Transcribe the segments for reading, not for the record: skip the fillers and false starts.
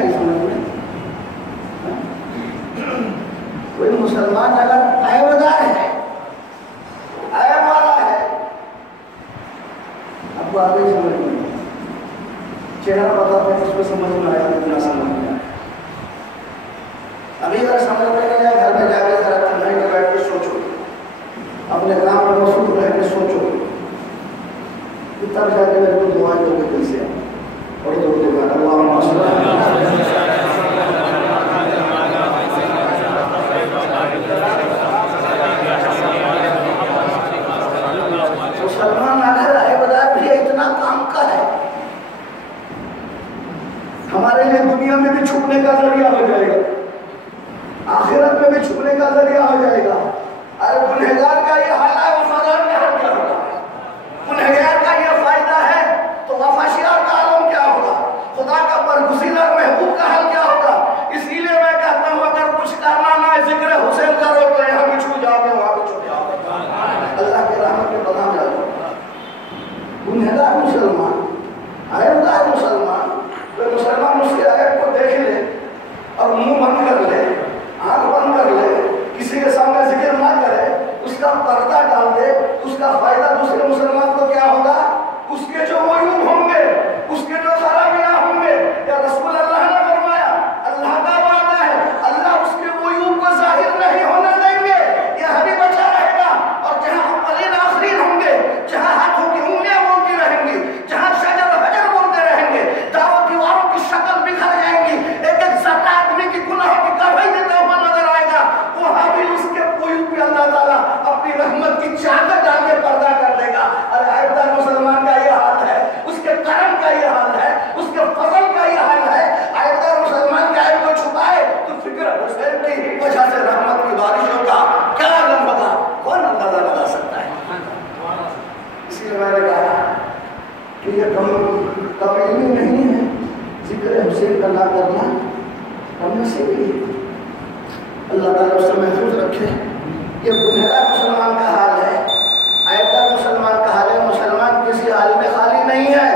آئی سمجھ میں؟ کوئی مسلمان اگر عیبدار ہے، عیب والا ہے، اب کو آگے سمجھ میں چہرہ بتاتے ہیں اس کو سمجھ میں آیا اتنا سمجھ میں آیا. ابھی اگر سمجھ میں نہیں آیا گھر میں جا کے ذرا تنہائی میں بیٹھ کے سوچو، اپنے کام میں مصروف رہ کے سوچو، تب جا کے میرے کو دعائیں دو کے دل سے اور دو کے بعد اللہم صلی اللہ علیہ وسلم. مسلمان اگر عیبدار بھی اتنا کام کا ہے، ہمارے لیے دنیا میں بھی چھپنے کا ذریعہ ہو جائے گا، آخرت میں بھی چھپنے کا ذریعہ ہو جائے گا. ارے گنہگار کا یہ حال ہے، وفادار کا حال کیا ہوگا؟ گنہگار کا یہ فائدہ ہے تو وفاشیار کا عالم کیا ہوگا؟ خدا کا برگزیدہ محبوب کا حال کیا ہوگا؟ اسی لیے میں کہتا ہوں اگر کچھ کرنا نہ ہے ذکر حسین کرو تو یہاں بھی چھو جاؤ گے، وہاں بھی چھو جاؤ گے، اللہ کے رحمت میں بدام جاؤ گے. گنہگار مسلمان، عیبدار مسلمان، کوئی مسلمان اس کے عیب کو دیکھ لے اور منہ بند کر لے، آنکھ بند کر لے، کسی کے سامنے ذکر نہ کرے، اس کا پردہ ڈال دے، اس کا فائدہ دوسرے مسلمان کو کیا ہوگا؟ اس کے جو عیوب ہوں گے، اس کے جو خرابیاں ہوں گے، یا رسول اللہ نے فرمایا اللہ کا وعدہ ہے اللہ اس کے عیوب کو ظاہر نہیں ہونے دیں گے، یہ ہمیں بچا رہے گا. اور جہاں اولین آخرین ہوں گے، جہاں ہاتھوں کی انگلیاں بولتی رہیں گی، جہاں شجر حجر بولتے رہیں گے، جہاں دیواروں کی شکل بکھر جائیں گی، ایک ایک ذرہ آدمی کی گناہوں کی کبھی دیتا ہوا نظر آئے گا، وہاں بھی اس کے عیوب پہ اللہ تعالیٰ اپنی رحمت کی چادر ڈال کے پردہ کر دے گا. ارے عیبدار مسلمان کا یہ حال ہے، اس کے کرم کا یہ حال ہے، اس کے فضل کا یہ حال ہے. عیبدار مسلمان کے عیب کو چھپائے تو فکر حسین کی وجہ سے رحمت کی بارشوں کا کیا عالم ہوگا، کون اندازہ لگا سکتا ہے. اسی لیے میں نے کہا کہ یہ کم علمی نہیں ہے، ذکر حسین کا نہ کرنا کم نصیبی ہے. اللہ تعالیٰ اس سے محفوظ رکھے. یہ گنہگار مسلمان کا حال ہے، عیبدار مسلمان کا حال ہے. مسلمان کسی حال میں خالی نہیں ہے.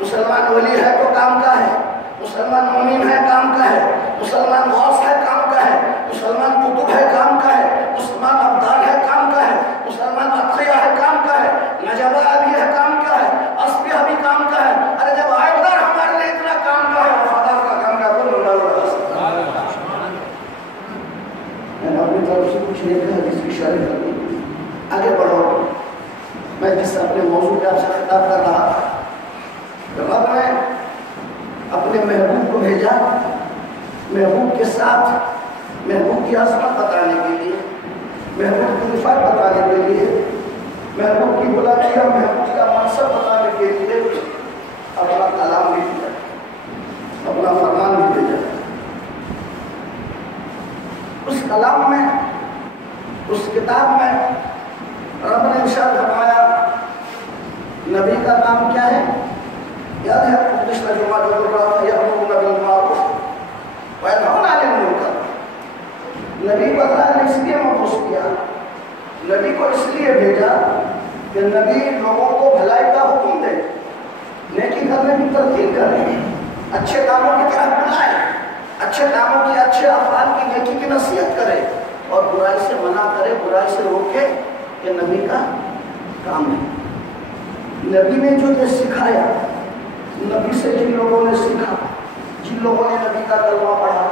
مسلمان ولی ہے تو کام کا ہے، مسلمان مومن ہے کام کا ہے، مسلمان غوث ہے کام کا ہے، مسلمان قطب ہے کام کا ہے، مسلمان ابدال ہے کام کا ہے، مسلمان اتقیاء ہے کام کا ہے، نجبہ بھی ہے کام کا ہے، اصبیہ بھی کام کا ہے. ارے جب عیبدار ہمارے لیے اتنا کام کا ہے، وفادار کا کام کا کوئی اندازہ لگا سکتا ہے. میں نے اپنی طرف سے کچھ نہیں کہا، جس کی شرح کرنی آگے بڑھو. میں جس اپنے موضوع پہ آپ سے خطاب کر رہا تھا، رب نے اپنے محبوب کو بھیجا محبوب کے ساتھ محبوب کی عظمت بتانے کے لیے، محبوب کی رفعت بتانے کے لیے، محبوب کی بلندی اور محبوب کا منصب بتانے کے لیے اپنا کلام بھی بھیجا، اپنا فرمان بھی بھیجا. اس کلام میں، اس کتاب میں رب نے ارشاد فرمایا نبی کا کام کیا ہے؟ یاد ہے پچھلا جمعہ جو بول رہا تھا یأمرون بالمعروف وینہون عن المنکر. نبی کو اللہ نے اس لیے مبعوث کیا، نبی کو اس لیے بھیجا کہ نبی لوگوں کو بھلائی کا حکم دے، نیکی کرنے کی تلقین کرے، اچھے کاموں کی طرف بلائے، اچھے کاموں کی، اچھے افعال کی، نیکی کی نصیحت کرے اور برائی سے منع کرے، برائی سے روکے. کہ نبی کا کام ہے. نبی نے جو یہ سکھایا، نبی سے جن لوگوں نے سیکھا، جن لوگوں نے نبی کا کلمہ پڑھا،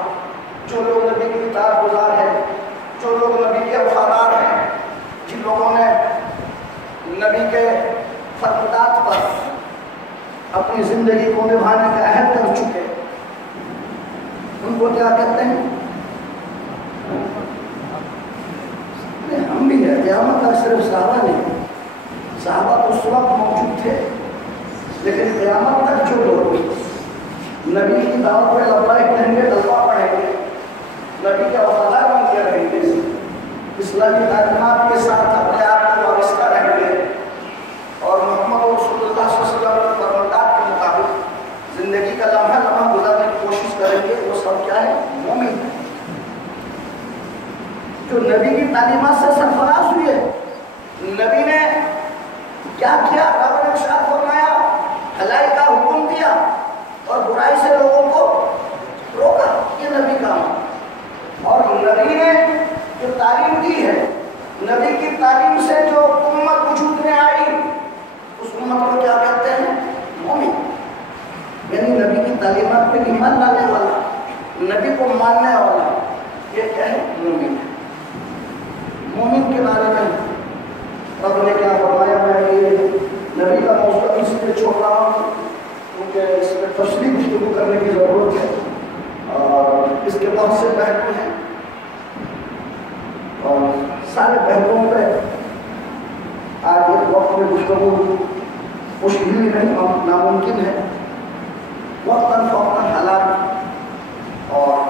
جو لوگ نبی کی اطاعت گزار ہیں، جو لوگ نبی کے وفادار ہیں، جن لوگوں نے نبی کے فرمودات پر اپنی زندگی کو نبھانے کا عہد کر چکے، ان کو کیا کہتے ہیں؟ ہم بھی ہیں. قیامت تک صرف صحابہ نہیں، صحابہ تو اس وقت موجود تھے، لیکن قیامت تک جو لوگ نبی کی دعوت پہ لبیک کہیں گے، تلوہ پڑھیں گے، نبی کے وفادار بن کے رہیں گے، اسلامی تعلیمات کے ساتھ اپنے آپ کو وابستہ رہیں گے اور محمد رسول اللہ صلی اللہ علیہ وسلم کے فرمودات کے مطابق زندگی کا لمحہ لمحہ گزارنے کی کوشش کریں گے، وہ سب کیا ہے؟ مومن ہے. جو نبی کی تعلیمات سے سرفراز ہوئے، نبی نے کیا کیا؟ رب نے ارشاد فرمایا بھلائی کا حکم دیا اور برائی سے لوگوں کو نبی نے جو تعلیم دی ہے، نبی کی تعلیم سے جو امت وجود میں آئی، اس امت کو کیا کہتے ہیں؟ مومن۔ یعنی نبی کی تعلیمات پہ ایمان لانے والا، نبی کو ماننے والا، یہ کیا ہے؟ مومن ہے۔ مومن کے بارے میں رب نے کیا فرمایا؟ میں یہ نبی کا موضوع اس لیے چھوڑ رہا ہوں کیونکہ اس میں تفصیلی گفتگو کرنے کی ضرورت ہے اور اس کے بہت سے پہلو ہیں اور سارے پہلوؤں پہ آج ایک وقت میں گفتگو مشکل نہیں، ناممکن ہے۔ وقتاً فوقتاً حالات اور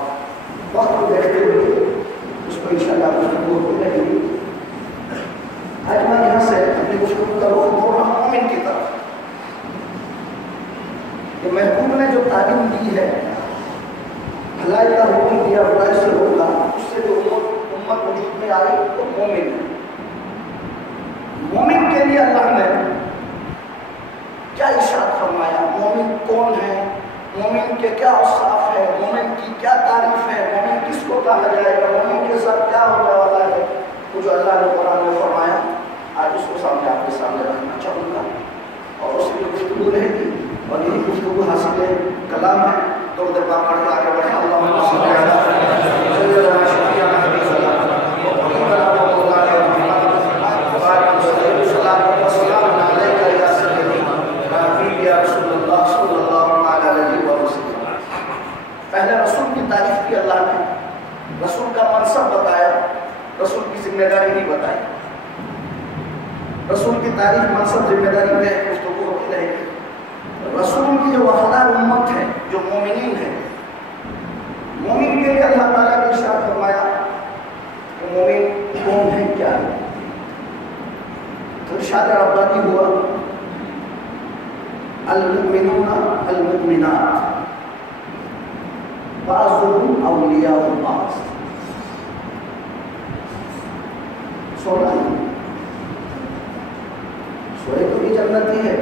وقت کو دیکھتے ہوئے اس کو انشاءاللہ گفتگو ہوتی رہے گی۔ آج میں یہاں سے اپنی گفتگو کا رخ موڑ رہا ہوں مومن کی طرف کہ محبوب نے جو تعلیم دی ہے، بھلائی کا حکم دیا، برائی سے روکا، اس سے جو امت وجود میں آئی وہ مومن ہے۔ مومن کے لیے اللہ نے کیا ارشاد فرمایا؟ مومن کون ہے؟ مومن کے کیا اوصاف ہے؟ مومن کی کیا تعریف ہے؟ مومن کس کو کہا جائے گا؟ مومن کے ساتھ کیا ہونے والا ہے؟ وہ جو اللہ نے قرآن میں فرمایا، آج اس کو سامنے آپ کے سامنے رکھنا چاہوں گا اور اس کی گفتگو رہے گی اور یہی گفتگو حاصل کلام ہے۔ تو دے پاک پڑھ کے آگے بڑھیں۔ اللہم صلی علی سیدنا شفیعنا حبیبنا وقینا ومولانا محمد وعلى الصلاة والسلام علیک یا سیدی یا حبیبی یا رسول اللہ صلی اللہ علیہ وسلم۔ پہلے رسول کی تعریف کی اللہ نے، رسول کا منصب بتایا، رسول کی ذمہ داری نہیں بتائی۔ رسول کی تعریف، منصب، ذمہ داری میں گفتگو ہوتی رہے گی۔ رسول کی جو وفادار امت ہے، جو مومنین ہے، مومن کے لیے اللہ تعالیٰ نے ارشاد فرمایا کہ مومن کون ہے، کیا ہے؟ تو ارشاد ربانی ہوا المؤمنون المؤمنات بعضهم اولیاء بعض۔ سونا سوئے تو بھی جنتی ہے،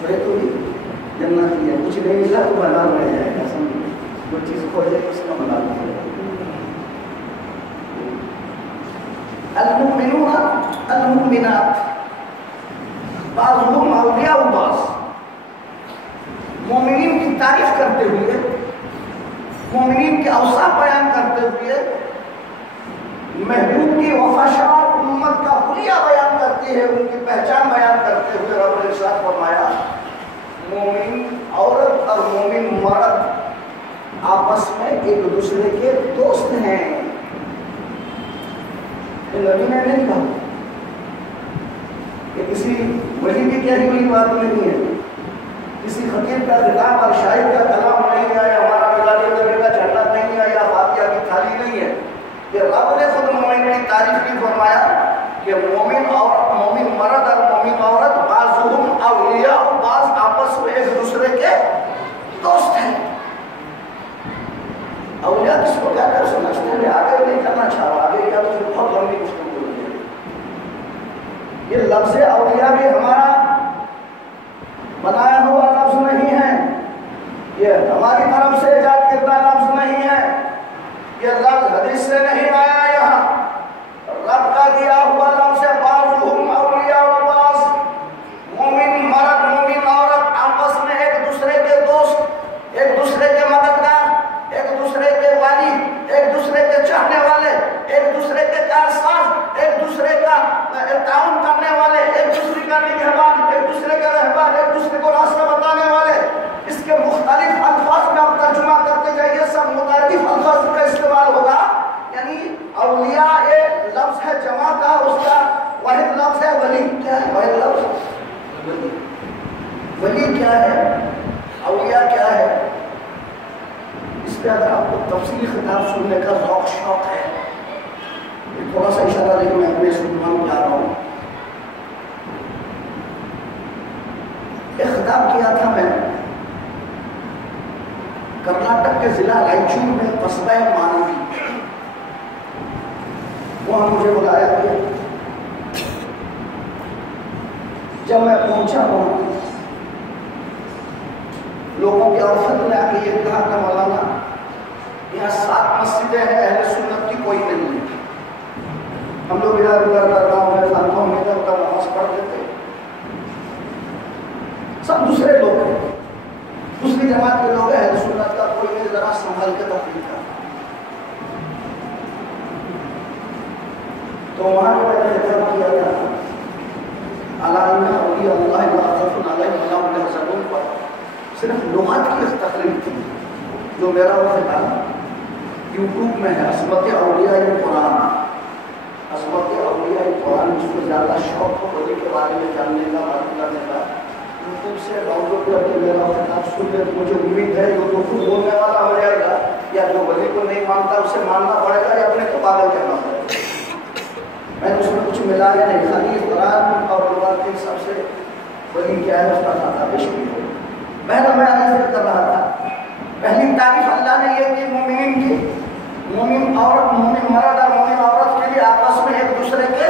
سوئے تو بھی جنتی ہے، کچھ نہیں ملا تو بنا رہ جائے گا، سمجھے؟ کوئی چیز کھو جائے اس کا بنا رہے گا۔ المؤمنون المؤمنات بعضهم اولیاء بعض۔ مومنین کی تعریف کرتے ہوئے، مومنین کے اوصاف بیان کرتے ہوئے، محبوب کی وفاشار امت کا حلیہ بیان کرتی ہے، ان کی پہچان بیان کرتے ہوئے رب نے ارشاد فرمایا مومن عورت اور مومن مرد آپس میں ایک دوسرے کے دوست ہیں۔ یہ نبی نے نہیں کہا، کہ کسی ولی کی کہی ہوئی بات نہیں ہے، کسی خطیب کا خطاب اور شاعر کا کلام نہیں ہے، ہمارا میلاد النبی کا جھنڈا نہیں ہے، یا فاتحہ کی تھالی نہیں ہے۔ کہ رب نے خود مومن کی تعریف کی، فرمایا کہ مومن عورت، مومن مرد اور مومن عورت بعضهم اولیاء بعض، آپس میں ایک دوسرے کے دوست ہیں۔ اولیاء کس کو کیا کر سمجھتے ہیں؟ آگے نہیں کرنا چاہ رہا، آگے کیا تو پھر بہت لمبی گفتگو ہوئی ہے۔ یہ لفظ اولیاء بھی ہمارا بنایا ہوا لفظ نہیں ہے، یہ ہماری طرف سے ایجاد کردہ لفظ نہیں ہے، یہ لفظ حدیث سے نہیں آیا، یہاں رب کا دیا ہوا لفظ ہے بعضهم اولیاء بعض۔ مومن مرد، مومن عورت آپس میں ایک دوسرے کے دوست، ایک دوسرے کے مددگار، ایک دوسرے کے والی، ایک دوسرے کے چاہنے والے، ایک دوسرے کے کارساز، ایک دوسرے کا تعاون کرنے والے، ایک دوسرے کا نگہبان، ایک دوسرے کا رہبر، ایک دوسرے کو راستہ بتانے والے۔ اس کے مختلف الفاظ میں آپ ترجمہ کرتے جائیے، سب متعدد الفاظ کا استعمال ہوگا۔ یعنی اولیاء ایک لفظ ہے جمع کا، اس کا واحد لفظ ہے ولی۔ کیا ہے واحد لفظ؟ ولی۔ ولی کیا ہے؟ اولیاء کیا ہے؟ اس پہ اگر آپ کو تفصیلی خطاب سننے کا ذوق شوق ہے، تھوڑا سا اشارہ دے کہ میں اپنے سلمان جا رہا ہوں۔ ایک خطاب کیا تھا میں کرناٹک کے ضلع رائچور میں قصبہ مانوی، وہاں مجھے بلایا گیا۔ جب میں پہنچا وہاں، لوگوں کی عورت نے آ کے یہ کہا کہ مولانا یہاں 7 مسجدیں ہیں، اہل سنت کی کوئی نہیں ہے۔ ہم لوگ ادھر ادھر درگاہوں میں خانقاہوں میں ادھر ادھر نماز پڑھ دیتے، سب دوسرے لوگ ہیں، دوسری جماعت کے لوگ ہیں، اہل سنت کا کوئی نہیں۔ ذرا سنبھل کے تقریر کرنا۔ تو وہاں جو میں نے ذکر کیا تھا علامہ اولیاء اللہ وعطف علیہ ولا یحزنون پر صرف لغت کی تقریر تھی، جو میرا وقت تھا یوٹیوب میں ہے عصمت اولیاء قرآن، عصمت اولیاء قرآن، جس کو زیادہ شوق ہو ولی کے بارے میں جاننے کا، معلوم کرنے کا، یوٹیوب سے ڈاؤن لوڈ کر کے میرا وقت آپ سن لیں۔ مجھے امید ہے جو تو بولنے والا ہو جائے گا، یا جو ولی کو نہیں مانتا اسے ماننا پڑے گا، یا اپنے کو پاگل کہنا پڑے گا۔ میں نے اس میں کچھ ملایا نہیں، خالی قرآن اور لغت کے سب سے ولی کیا ہے اس کا خاطہ پیش کیا۔ پہلا میں ذکر کر رہا تھا، پہلی تعریف اللہ نے یہ کہ مومنین کی، مومن عورت، مومن مرد اور مومن عورت کے لیے آپس میں ایک دوسرے کے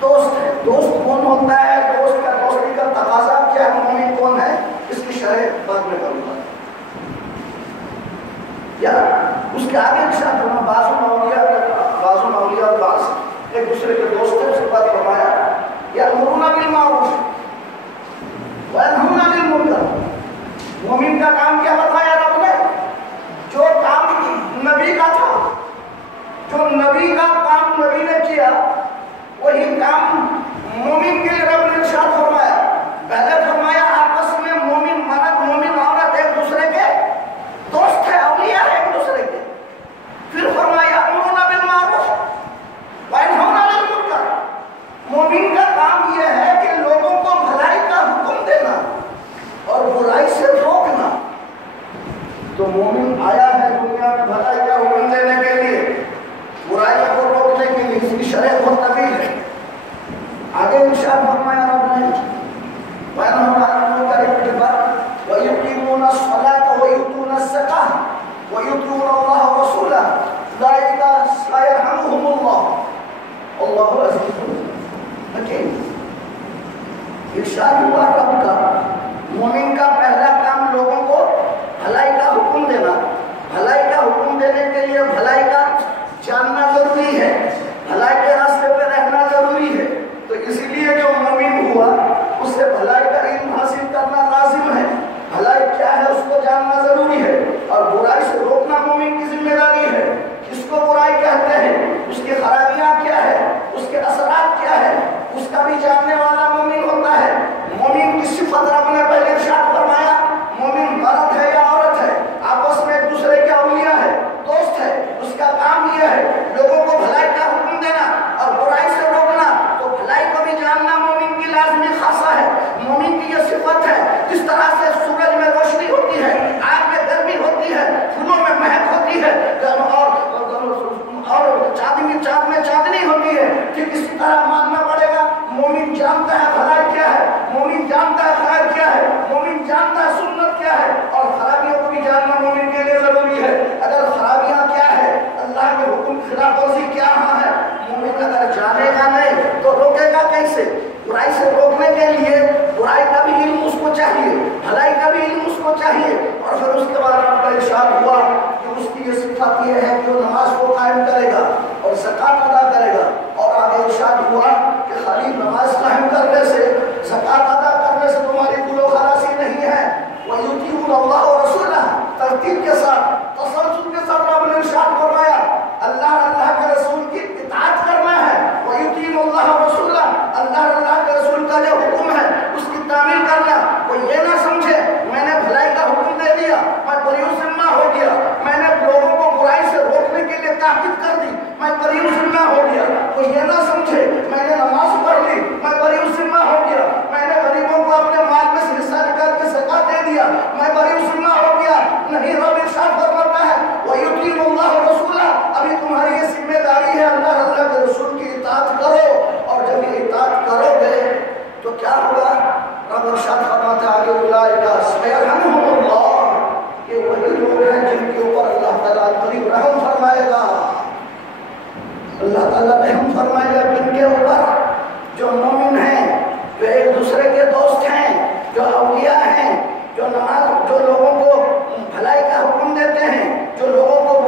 دوست ہے۔ دوست کون ہوتا ہے، دوست کا دوستی کا تقاضا کیا ہے، مومن کون ہے، اس کی شرح بعد میں کروں گا۔ یا اس کے آگے کے ساتھ بعض اولیاء بعض ایک دوسرے کے دوست ہیں، اس کے بعد فرمایا یأمرون بالمعروف وینہون عن المنکر۔ مومن کا کام کیا بتایا رب نے؟ جو کام نبی کا تھا، جو نبی کا کام نبی نے کیا، وہی کام مومن کے لیے رب نے ارشاد فرمایا۔ پہلے فرمایا آپس میں مومن مرد مومن عورت ایک دوسرے کے دوست ہے، اولیاء ہے ایک دوسرے کے۔ پھر فرمایا یأمرون بالمعروف وینہون عن المنکر۔ مومن کا کام یہ ہے کہ لوگوں کو بھلائی کا حکم دینا اور برائی سے روکنا۔ تو مومن آیا ہے دنیا میں بھلائی کا حکم دینے کے لیے، برائی کو روکنے کے لیے۔ اس کی شرح بہت طویل ہے، آگے ارشاد فرمایا رب نے وینہون عن المنکر کے بعد ویقیمون الصلاۃ ویؤتون الزکاۃ ویطیعون اللہ ورسولہ اولئک سیرحمهم اللہ اللہ عزیز حکیم۔ ارشاد ہوا رب کا، مومن کا پہلا کام لوگوں کو بھلائی کا حکم دینا۔ بھلائی کا حکم دینے کے لیے بھلائی کا جاننا ضروری ہے، بھلائی کے راستے پہ رہنا ضروری ہے۔ تو اسی لیے جو مومن ہوا اس سے بھلائی کا علم حاصل کرنا لازم ہے، بھلائی کیا ہے اس کو جاننا ضروری ہے، اور برائی سے روکنا مومن کی ذمہ داری ہے۔ اس کو برائی کہتے ہیں، اس کی خرابیاں کیا ہے، اس کے اثرات کیا ہے، اس کا بھی جاننے والا مومن ہوتا ہے۔ مومن کی صفت رب نے پہلے ارشاد فرمایا، مومن مرد ہے یا عورت ہے، آپس میں ایک دوسرے کے اولیاء ہے، دوست ہے، اس کا کام یہ ہے لوگوں کو بھلائی کا حکم دینا اور برائی سے روکنا۔ تو بھلائی کو بھی جاننا مومن کی لازمی خاصہ ہے، مومن کی یہ صفت ہے۔ جس طرح سے سورج میں روشنی ہوتی ہے، آگ میں گرمی ہوتی ہے، پھولوں میں مہک ہوتی ہے، اور چاند میں چاندنی ہوتی ہے، ٹھیک اسی طرح ماننا پڑے گا مومن جانتا ہے بھلائی کیا ہے، مومن جانتا ہے خیر کیا ہے، مومن جانتا ہے سنت کیا ہے، اور خرابیوں کو بھی جاننا مومن کے لیے ضروری ہے۔ اگر خرابیاں کیا ہے، اللہ کے حکم خلاف ورزی کیا ہے، مومن اگر جانے گا نہیں تو روکے گا کیسے؟ برائی سے روکنے کے لیے برائی کا بھی علم اس کو چاہیے، بھلائی کا بھی علم اس کو چاہیے۔ اور پھر اس کے بعد آپ کا ارشاد ہوا کہ اس کی یہ صفت یہ ہے کہ وہ نماز کو قائم کرے گا اور زکات ادا کرے گا۔ اور آگے ارشاد ہوا کہ خالی نماز قائم کرنے سے، زکات ادا کرنے سے تمہاری گل و خلاصی نہیں ہے۔ وَيُطِيعُونَ اللَّهَ وَرَسُولَهُ، ترتیب کے ساتھ، تسلسل کے ساتھ رب نے ارشاد فرمایا اللہ کے رسول کی اطاعت کرنا ہے۔ وَيُطِيعُونَ اللَّهَ وَرَسُولَهُ، اللہ کے رسول کا جو حکم ہے اس کی تعمیل کرنا۔ وہ یہ نہ سمجھے میں نے بھلائی کا حکم دے دیا میں بری ذمہ ہو گیا، میں نے لوگوں کو برائی سے روکنے کے لیے تاکید کر دی میں بری ذمہ ہو گیا۔ وہ یہ نہ سمجھے میں نے نماز پڑھ لی میں بری ذمہ ہو گیا، میں نے غریبوں کو اپنے مال میں سے حصہ نکال کے زکات دے دیا میں بری ذمہ ہو گیا۔ نہیں، رب ارشاد فرماتا ہے وَيُطِيعُونَ اللَّهَ وَرَسُولَهُ، ابھی تمہاری یہ ذمہ داری ہے اللہ کے رسول کی اطاعت کرو۔ اور جب یہ اطاعت کرو گے تو کیا ہوگا؟ رب ارشاد فرماتا ہے آگے اولئک سیرحمهم اللہ، یہ وہی لوگ ہیں جن کے اوپر اللہ تعالیٰ قریب رحم فرمائے گا۔ اللہ تعالیٰ رحم فرمائے گا جن کے اوپر، جو مومن ہیں، جو ایک دوسرے کے دوست ہیں، جو اولیاء ہیں، جو لوگوں کو بھلائی کا حکم دیتے ہیں، جو لوگوں کو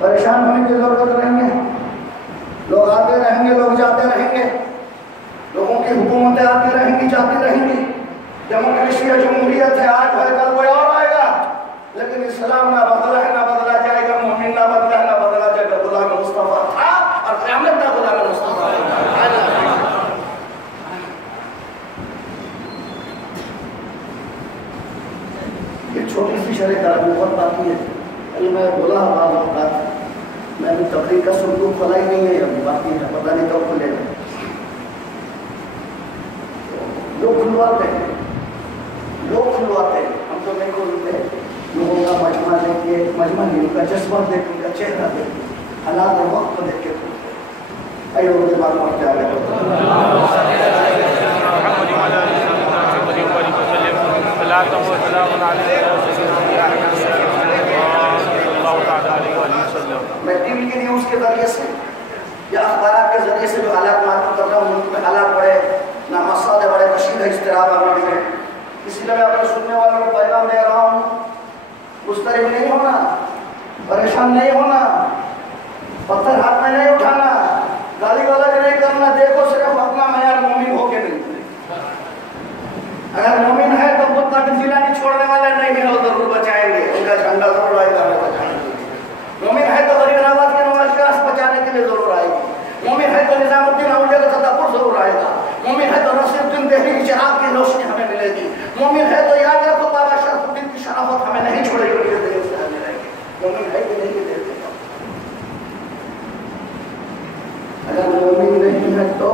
پریشان ہونے کی ضرورت نہیں ہے. لوگ آتے رہیں گے، لوگ جاتے رہیں گے، لوگوں کی حکومتیں آتی رہیں گی، جاتی رہیں گی. ڈیموکریسی ہے، جمہوریت ہے، آج ہے کل کوئی اور آئے گا، لیکن اسلام نہ بدلا ہے، نہ بدلا جائے گا. مومن نہ بدلا ہے، نہ بدلا جائے گا. غلام مصطفیٰ تھا اور قیامت تک غلام مصطفیٰ ہے. یہ چھوٹی سی شرح کا بہت باقی ہے. کل میں بولا بعض اوقات میں نے تقریر کا صندوق کھولا ہی نہیں ہے، ابھی باقی ہے، پتہ نہیں کب کھلے گا. لوگ کھلواتے ہیں، لوگ کھلواتے ہیں، ہم تو نہیں کھولتے. لوگوں کا مجمع دیکھ کے، مجمع نہیں، ان کا جذبہ دیکھ، ان کا چہرہ دیکھ، حالات اور وقت کو دیکھ کے کھولتے ہیں. آئیے لوگوں کے بعد پڑھتے آگے. میں ٹی وی کے نیوز کے ذریعے سے یا اخبارات کے ذریعے سے جو حالات معلوم کر رہا ہوں، ملک میں حالات بڑے نامساعد ہے، بڑے کشیدہ اضطراب عمل میں. اسی لیے میں اپنے سننے والوں کو پیغام دے رہا ہوں، مضطرب نہیں ہونا، پریشان نہیں ہونا، پتھر ہاتھ میں نہیں اٹھانا، گالی غلط نہیں کرنا. دیکھو صرف اپنا معیار مومن ہو کے نہیں. اگر مومن ہے تو خود قادر جیلانی چھوڑنے والے نہیں ہیں، وہ ضرور بچائیں گے، ان کا جھنڈا ضرور آئے گا ہمیں بچانے کے لیے. مومن ہے تو غریب نواز کے نواز شریف بچانے کے لیے ضرور آئے گی. مومن ہے تو نظام الدین اولیاء کا تدبر ضرور آئے گا. مومن ہے تو نصیر الدین دہلی کی چراغ کی روشنی ہمیں ملے گی. مومن ہے تو یاد رکھو بابا شرف الدین کی شرافت ہمیں نہیں چھوڑے گی، یہ دل سے ہمیں رہے گی. مومن ہے کہ نہیں یہ دیکھتے گا. اگر مومن نہیں ہے تو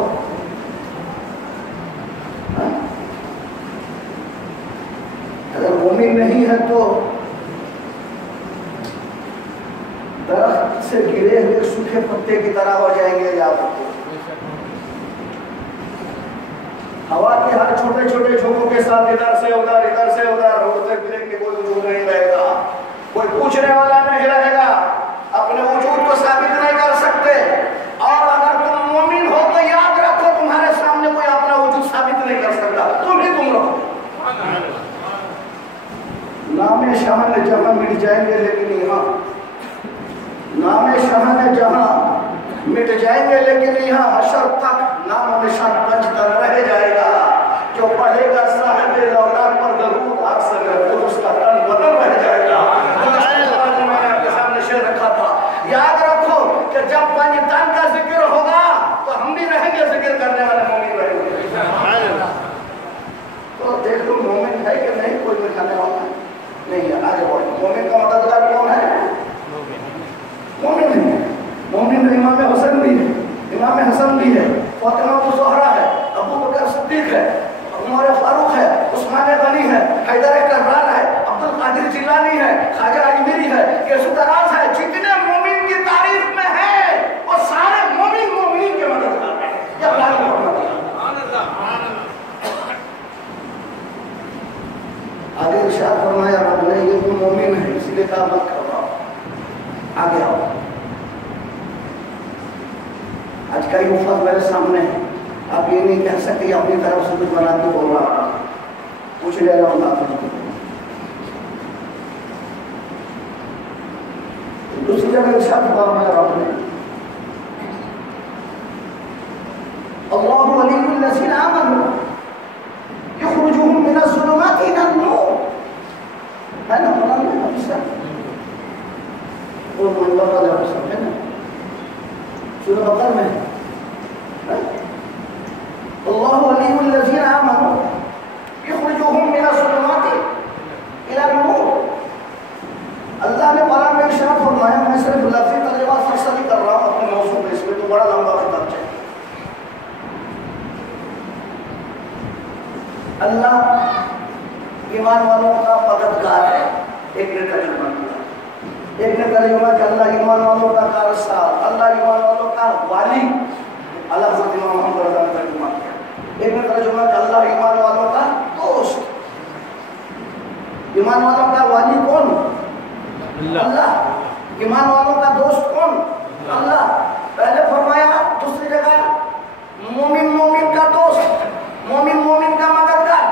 اگر مومن نہیں ہے تو درخت سے گرے ہوئے سوکھے پتے کی طرح ہو جائیں گے. یاد رکھو، ہوا کے ہر چھوٹے چھوٹے جھونکوں کے ساتھ ادھر سے ادھر، ادھر سے ادھر اڑتے پھریں گے. کوئی وجود نہیں رہے گا، کوئی پوچھنے والا نہیں رہے گا، اپنے وجود کو ثابت نہیں کر سکتے. اور اگر تم مومن ہو تو یاد رکھو تمہارے سامنے کوئی اپنا وجود ثابت نہیں کر سکتا، تم ہی تم رہو. نام شاہن جہاں مٹ جائیں گے لیکن یہاں، نام شاہن جہاں مٹ جائیں گے لیکن یہاں حشر تک نام و نشان پنج کر رہ جائے گا. جو پڑھے گا صاحب لولاک پر درود اکثر تو اس کا تن بدل رہ جائے گا. میں نے آپ کے سامنے شعر رکھا تھا، یاد رکھو کہ جب پنج تن کا ذکر ہوگا تو ہم بھی رہیں گے، ذکر کرنے والے مومن رہیں گے. تو دیکھ لو مومن ہے کہ نہیں. کوئی دکھانے والا نہیں ہے. آگے بڑھو. مومن کا مددگار کون ہے؟ مومن ہے. مومن امام حسن بھی ہے، امام حسن بھی ہے، فاطمہ الزہرا ہے، ابو بکر صدیق ہے، عمر فاروق ہے، عثمان غنی ہے، حیدر کرار ہے، عبد القادر جیلانی ہے، خواجہ اجمیری ہے، کیسو دراز ہے. جتنے مومن کی تعریف میں ہے وہ سارے مومن مومنین کے مددگار ہیں. یہ اللہ کی رحمت ہے. آگے ارشاد فرمایا رب نے یہ تو مومن ہے، اسی لیے کہا مت کرواؤ. آگے آؤ. آج کئی مفاد میرے سامنے ہے، آپ یہ نہیں کہہ سکتے اپنی طرف سے کچھ بنا کے بول رہا، پوچھ لے رہا ہوں آپ کو. دوسری جگہ ارشاد فرمایا رب نے اللہ ولی الذین آمنوا یخرجهم من الظلمات الى النور. ہے نا قرآن میں حدیث ہے، وہ منظر کا لفظ ہے نا سورہ بقرہ میں. اللہ ولی الذین آمنوا یخرجهم من الظلمات الى النور. اللہ نے قرآن میں ارشاد فرمایا، میں صرف لفظی ترجمہ فصلی کر رہا ہوں اپنے موضوع پہ، اس میں تو بڑا لمبا خطاب چاہیے. اللہ ایمان والوں کا مددگار ہے. ایک نے ترجمہ کیا، ایک نے ترجمہ کہ اللہ ایمان والوں کا کارساز، اللہ ایمان والوں کا والی. اللہ حضرت امام محمد رضا نے ترجمہ کیا. ایک نے ترجمہ کہ اللہ ایمان والوں کا دوست. ایمان والوں کا والی کون؟ اللہ. ایمان والوں کا دوست کون؟ اللہ. پہلے فرمایا، دوسری جگہ مومن مومن کا دوست، مومن مومن کا مددگار،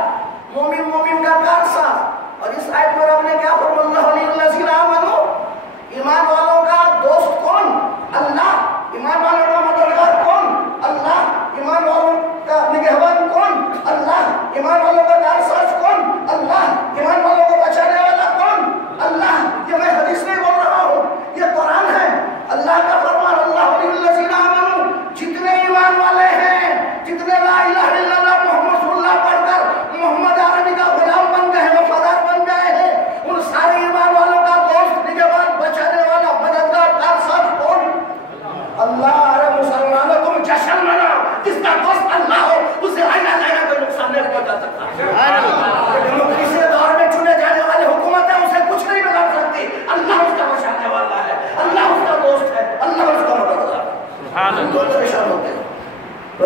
مومن مومن کا کارساز. اور اس آیت میں رب نے کیا فرمایا؟ اللہ ولی الذین آمنوا، ایمان والوں کا دوست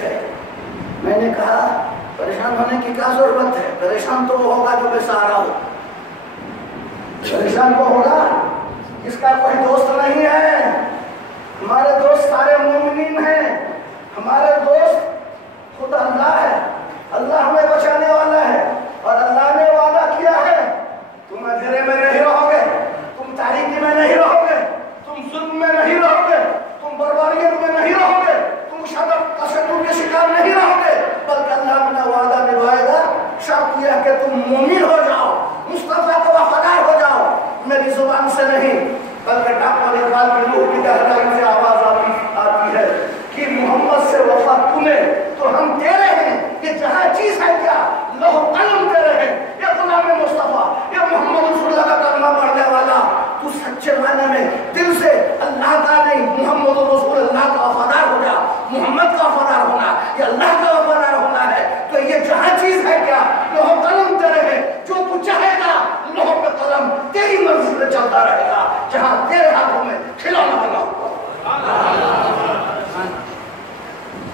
تھے. میں نے کہا پریشان ہونے کی کیا ضرورت ہے؟ پریشان تو وہ ہوگا جو بے سہارا ہو. پریشان وہ ہوگا جس کا کوئی دوست نہیں ہے. ہمارے دوست سارے مومنین ہیں. ہمارے دوست خود اللہ ہے. اللہ ہمیں بچانے والا ہے. اور اللہ نے وعدہ کیا ہے تم اندھیرے میں نہیں رہو گے, تم تاریکی میں نہیں رہو گے, تم ظلم میں نہیں رہو گے, تم بربریت میں نہیں رہو گے, تم تشدد کے شکار نہیں رہو گے, بلکہ اللہ اپنا وعدہ نبھائے گا. شرط یہ ہے کہ تم مومن ہو جاؤ, مصطفیٰ کو وفادار ہو جاؤ. میری زبان سے نہیں بلکہ ڈاکٹر اقبال کی روح کی گہرائی سے آواز آتی ہے کہ محمد سے وفا تمہیں تو ہم تیرے ہیں. یہ جہاں چیز ہے کیا لوہ قلم تیرے ہیں. یہ غلام مصطفیٰ, یہ محمد رسول اللہ کا کلمہ پڑھنے والا, تو سچے معنی میں دل سے اللہ کا نہیں محمد رسول اللہ کا وفادار ہو جا. محمد کا وفادار ہونا یہ اللہ کا وفادار ہونا ہے. تو یہ جہاں چیز ہے کیا لوہ قلم تیرے ہیں. جو تو چاہے گا لوہ پہ قلم تیری مرضی سے چلتا رہے گا, جہاں تیرے ہاتھوں میں کھلونا بنا ہوا.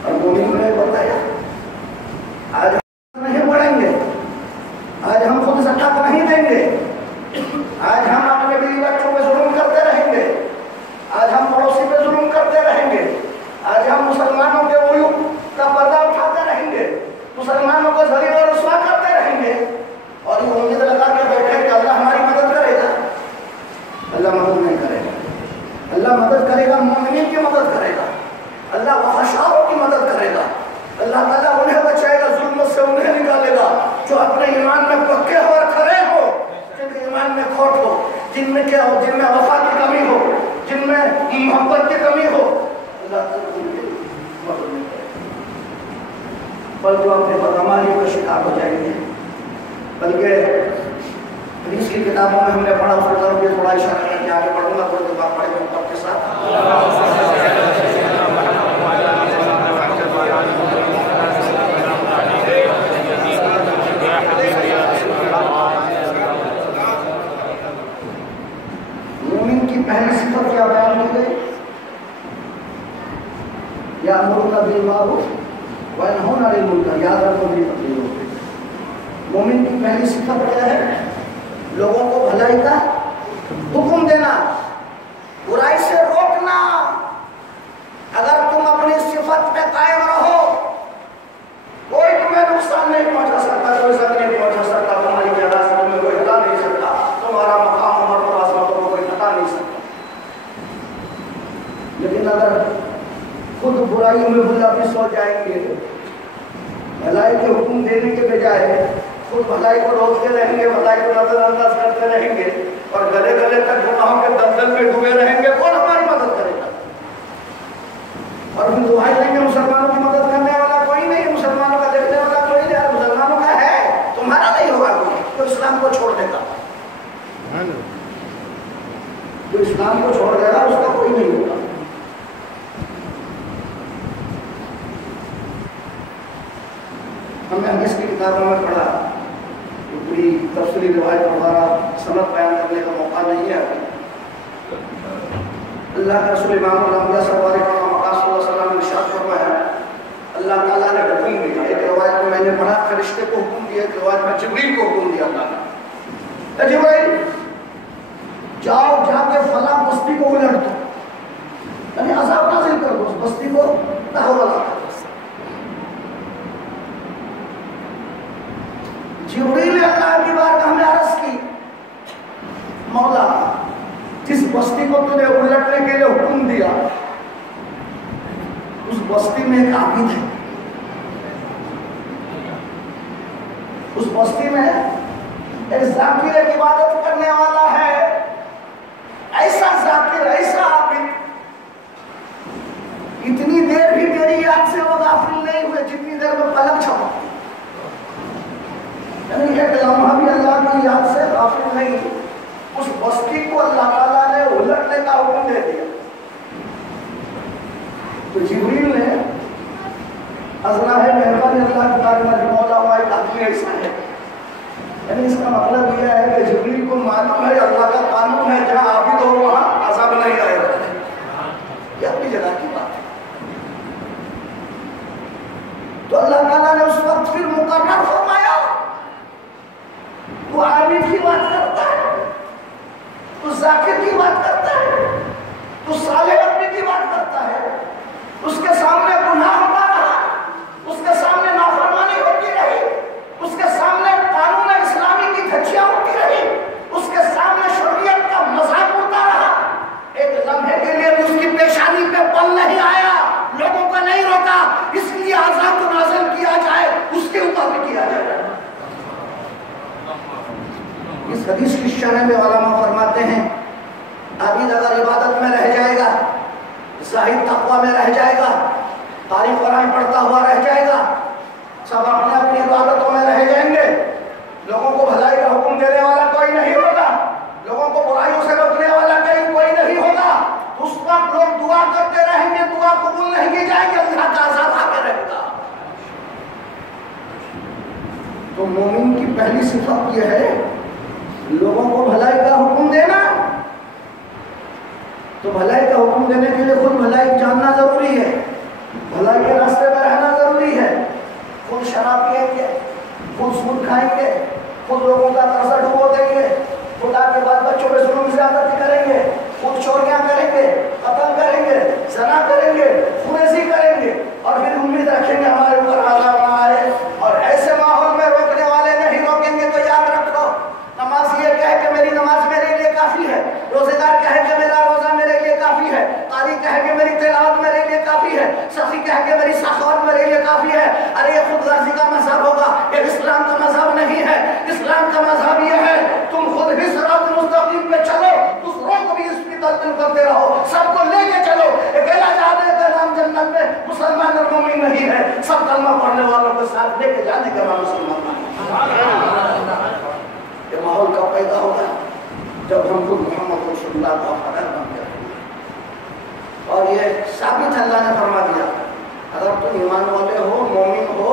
اور مومن نے بتایا آج ہم نہیں پڑھیں گے, آج ہم خود زکات نہیں دیں گے, آج ہم اپنے بیوی بچوں پہ ظلم کرتے رہیں گے, آج ہم پڑوسی پہ ظلم کرتے رہیں گے, آج ہم مسلمانوں کے عیوب کا پردہ اٹھاتے رہیں گے, مسلمانوں کو ذلیل و رسوا کرتے رہیں گے, اور یہ امید لگا کے بیٹھے کہ اللہ ہماری مدد کرے گا. اللہ مدد نہیں کرے گا. اللہ مدد کرے گا مومنین کی مدد کرے گا. اللہ وفاداروں کی مدد کرے گا. اللہ تعالیٰ انہیں بچائے گا, ظلم سے انہیں نکالے گا جو اپنے ایمان میں پکے ہو اور کھڑے ہو, جن کے ایمان میں کھوٹ ہو, جن میں کیا ہو, جن میں وفا کی کمی ہو, جن میں محبت کی کمی ہو. اللہ تعالیٰ ان کی مدد نہیں کرے گا, بلکہ اپنے بدعمالی کا شکار ہو جائیں گے. بلکہ حدیث کی کتابوں میں ہم نے پڑھا, اس کی طرف یہ تھوڑا اشارہ کر کے آگے پڑھوں گا, تھوڑی دیر بعد پڑھیں گے آپ کے ساتھ. مومن کی پہلی صفت کیا بیان کی گئی؟ یأمرون بالمعروف وینہون عن المنکر. یاد رکھو میری تقریر ہو گئی. مومن کی پہلی صفت کیا ہے؟ لوگوں کو بھلائی کا حکم دینا, برائی سے روکنا. اگر تم اپنی صفت پہ قائم رہو, کوئی تمہیں نقصان نہیں پہنچا سکتا, کوئی زخم نہیں پہنچا سکتا, تمہاری جگہ سے تمہیں کوئی ہٹا نہیں سکتا, تمہارا مقام عمر پر عظمتوں کو کوئی ہٹا نہیں سکتا. لیکن اگر خود برائی میں ملوث ہو جائیں گے, بھلائی کے حکم دینے کے بجائے خود بھلائی کو روکتے رہیں گے, بھلائی کو نظر انداز کرتے رہیں گے, اور گلے گلے تک گناہوں کے دلدل میں ڈوبے رہیں گے, کون ہماری مدد کرے گا؟ اور پھر دعائیں دیں گے مسلمانوں کی مدد کرنے والا کوئی نہیں, مسلمانوں کا دیکھنے والا کوئی نہیں. مسلمانوں کا ہے, تمہارا نہیں ہوگا کوئی. تو اسلام کو چھوڑ دے گا, جو اسلام کو چھوڑ دے گا اس کا کوئی نہیں ہوگا. ہم نے حدیث کی کتابوں میں پڑھا, پوری تفصیلی روایت وغیرہ سند بیان کرنے کا موقع نہیں ہے. اللہ کے رسول امام الانبیاء صلی اللہ علیہ وسلم نے ارشاد فرمایا, اللہ تعالیٰ نے حکم دیا. ایک روایت میں نے پڑھا فرشتے کو حکم دیا, ایک روایت میں جبریل کو حکم دیا. اللہ نے جبریل جاؤ, جا کے فلاں بستی کو الٹ دو, یعنی عذاب نازل کر دو, اس بستی کو تحول کر دو. جبریل نے اللہ کی بارگاہ میں عرض کی, مولا جس بستی کو تو نے الٹنے کے لیے حکم دیا, اس بستی میں ایک عابد ہے, اس بستی میں ایک ذاکر ایک عبادت کرنے والا ہے, ایسا ذاکر, ایسا عابد, اتنی دیر بھی تیری یاد سے وہ غافل نہیں ہوئے جتنی دیر میں پلک چھپا. یعنی ایک لمحہ بھی اللہ کی یاد سے غافل نہیں. اس بستی کو اللہ تعالیٰ نے الٹنے کا حکم دے دیا. تو جبریل نے ازنا ہے مہربانی اللہ کی بارے میں مولا ہوا ایک آدمی ایسا ہے. یعنی اس کا مطلب یہ ہے کہ جبریل کو معلوم ہے اللہ کا قانون ہے, جہاں عابد ہو وہاں عذاب نہیں آئے گا. یہ اپنی جگہ کی بات ہے. صالح کی بات کرتا ہے تو صالح آدمی کی بات کرتا ہے، اس کے سامنے گناہ ہوتا رہا، اس کے سامنے نافرمانی ہوتی رہی، اس کے سامنے قانون اسلامی کی دھجیاں ہوتی رہی، اس کے سامنے شریعت کا مذاق ہوتا رہا، ایک لمحے کے لیے بھی اس کی پیشانی پہ پل نہیں آیا، لوگوں کو نہیں روکا، اس لیے عذاب نازل کیا جائے، اس کے اوپر بھی کیا جائے۔ اس حدیث کی شرح میں علماء فرماتے ہیں عابد اگر عبادت میں رہ جائے گا، زاہد تقوی میں رہ جائے گا، قاری قرآن پڑھتا ہوا رہ جائے گا، سب اپنے اپنی عبادتوں میں رہ جائیں گے، لوگوں کو بھلائی کا حکم دینے والا کوئی نہیں ہوگا، لوگوں کو برائیوں سے روکنے والا کوئی نہیں ہوگا، اس وقت لوگ دعا کرتے رہیں گے، دعا قبول نہیں کی جائے گی، اللہ کا عذاب آ کے رہے گا۔ تو مومن کی پہلی صفت یہ ہے لوگوں کو بھلائی کا حکم دینا۔ تو بھلائی کا حکم دینے کے لیے خود بھلائی جاننا ضروری ہے، بھلائی کے راستے میں رہنا ضروری ہے۔ خود شراب پئیں گے، خود سود کھائیں گے، خود لوگوں کا قرضہ ڈبو دیں گے، خدا کے بعد بچوں پہ ظلم زیادتی کریں گے، خود چوریاں کریں گے، قتل کریں گے، زنا کریں گے، خونریزی کریں گے، اور پھر امید رکھیں گے ہمارے اوپر عذاب نہ آئے۔ اور ایسے ماحول میں روکنے والے نہیں روکیں گے تو یاد رکھو، نماز یہ کہے کہ میری نماز میرے لیے کافی ہے، روزے دار کہے کہ میرا روزہ میرے لیے کافی ہے، قاری کہے کہ میری تلاوت میرے لیے کافی ہے، سخی کہے کہ میری سخاوت میرے لیے کافی ہے۔ ارے یہ خود غرضی کا مذہب ہوگا، یہ اسلام کا مذہب نہیں ہے۔ اسلام کا مذہب یہ ہے تم خود بھی صراط مستقیم پہ چلو، دوسروں کو بھی اس کی تلقین کرتے رہو، سب کو لے کے چلو۔ اکیلا جانے کا نام جنت میں مسلمان اور مومن نہیں ہے، سب کلمہ پڑھنے والوں کو ساتھ لے کے جانے کا نام مسلمان ہے۔ یہ ماحول کب پیدا ہوگا؟ جب ہم خود محمد رسول اللہ کا وفادار بن جائیں گے۔ اور یہ ثابت اللہ نے فرما دیا اگر تم ایمان والے ہو، مومن ہو،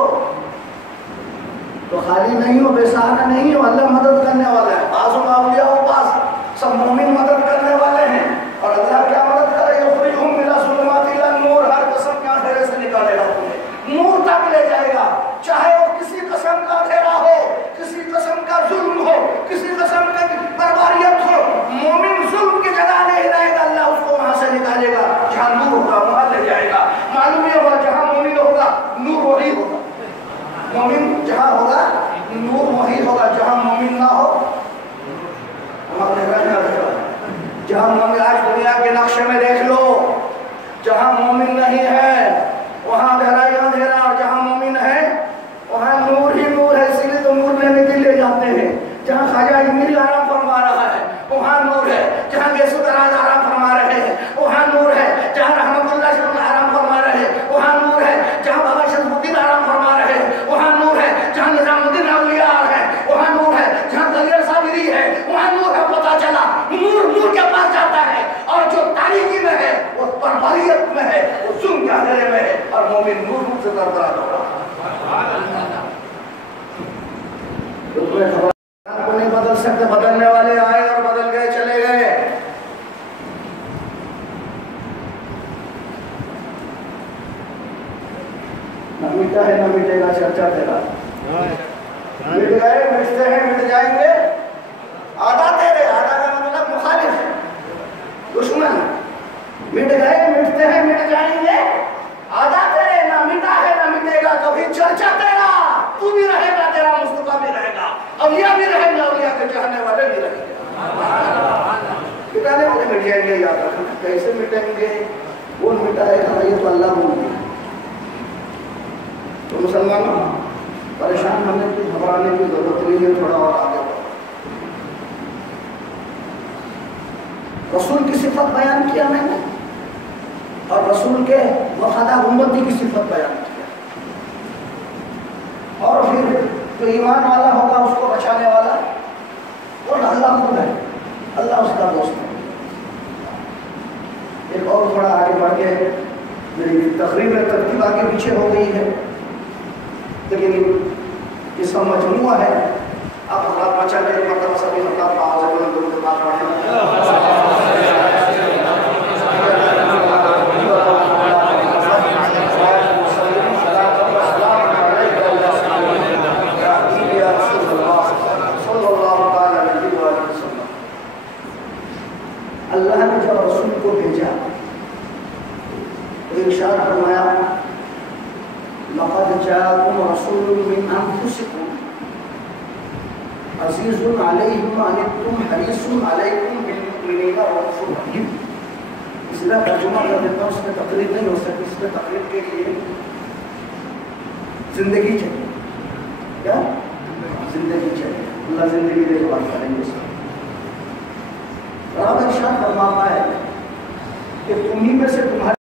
تو خالی نہیں ہو، بے سہارا نہیں ہو، اللہ مدد کرنے والا ہے۔ بعض اولیاء و بعض سب مومن مدد کرنے والے ہیں، اور اللہ کیا مدد کرے؟ یخرجہم من الظلمات الی النور، ہر قسم کے اندھیرے سے نکالے گا، تمہیں نور تک لے جائے گا، چاہے وہ کسی قسم کا اندھیرا ہو، کسی قسم کا ظلم ہو، کسی قسم کی بربریت ہو، مومن ظلم کی جگہ نہیں رہے گا، اللہ اس کو وہاں سے نکالے گا، جہاں نور ہوگا وہاں لے جائے گا۔ معلوم یہ ہوگا جہاں مومن ہوگا نور وہی ہوگا، مومن جہاں ہوگا نور وہی ہوگا، جہاں مومن نہ ہو وہاں اندھیرا نہ رہے گا۔ جہاں مومن، آج دنیا کے نقشے میں دیکھ لو، جہاں مومن نہیں ہے وہاں اندھیرا ہی اندھیرا، اور جہاں مومن ہے وہاں نور ہی نور ہے، اسی لیے تو نور لینے کے لیے جاتے ہیں۔ جہاں خواجہ امیر آرام فرما رہا ہے وہاں نور ہے، جہاں گیسو دراز آرام فرما رہے ہیں وہاں نور ہے، جہاں رحمت اللہ شریف آرام فرما رہے ہیں وہاں نور ہے، جہاں بابا شریف الدین آرام فرما رہے ہیں وہاں نور ہے، جہاں نظام الدین اولیاء ہے وہاں نور ہے، جہاں دلیر صابری ہے وہاں نور ہے۔ پتہ چلا نور نور کے پاس جاتا ہے، اور جو تاریکی میں ہے وہ بربریت میں ہے، وہ ظلم کے اندھیرے میں ہے، اور مومن نور نور سے سرفراز ہوگا۔ کو نہیں بدل سکتے، بدلنے والے آئے اور بدل گئے، چلے گئے۔ نہ مٹا ہے نہ مٹے گا چرچا تیرا، مٹ گئے، مٹتے ہیں، مٹ جائیں گے۔ آدھا تیرے، آدھا کا مطلب مخالف، دشمن۔ مٹ گئے، مٹتے ہیں، مٹ جائیں گے۔ آدھا تیرے، نہ مٹا ہے نہ مٹے گا کبھی چرچا تیرا، تو بھی رہے گا، تیرا مصطفیٰ بھی رہے گا، اولیاء بھی رہیں گے، اولیاء کے چاہنے والے بھی رہیں گے۔ مٹانے والے مٹ جائیں گے، یاد رکھنا کیسے مٹیں گے؟ وہ مٹائے گا یہ تو اللہ بول گیا۔ تو مسلمانوں پریشان ہونے کی، گھبرانے کی ضرورت نہیں ہے، تھوڑا اور آگے بڑھو۔ رسول کی صفت بیان کیا میں نے، اور رسول کے وفادار امتی کی صفت بیان کیا، اور پھر جو ایمان والا ہوگا اس کو بچانے والا وہ اللہ خود ہے، اللہ اس کا دوست ہے۔ ایک اور تھوڑا آگے بڑھ کے میری تقریر میں ترتیب آگے پیچھے ہو گئی ہے، لیکن اس کا مجموعہ ہے۔ آپ حضرات بچا کے مطلب سبھی مطلب آواز بلند کے بات پڑھیں۔ اللہ نے جب رسول کو بھیجا تو ارشاد فرمایا لقد جاءكم رسول من انفسكم عزیز علیہ ما عنتم حریص علیکم بالمؤمنین رؤوف رحیم. اس لیے ترجمہ کر دیتا ہوں، اس میں تقریر نہیں ہو سکتی، اس میں تقریر کے لیے زندگی چاہیے. کیا زندگی چاہیے؟ اللہ زندگی دے کے بات کریں گے. رب ارشاد فرماتا ہے کہ تمہیں میں سے تمہارے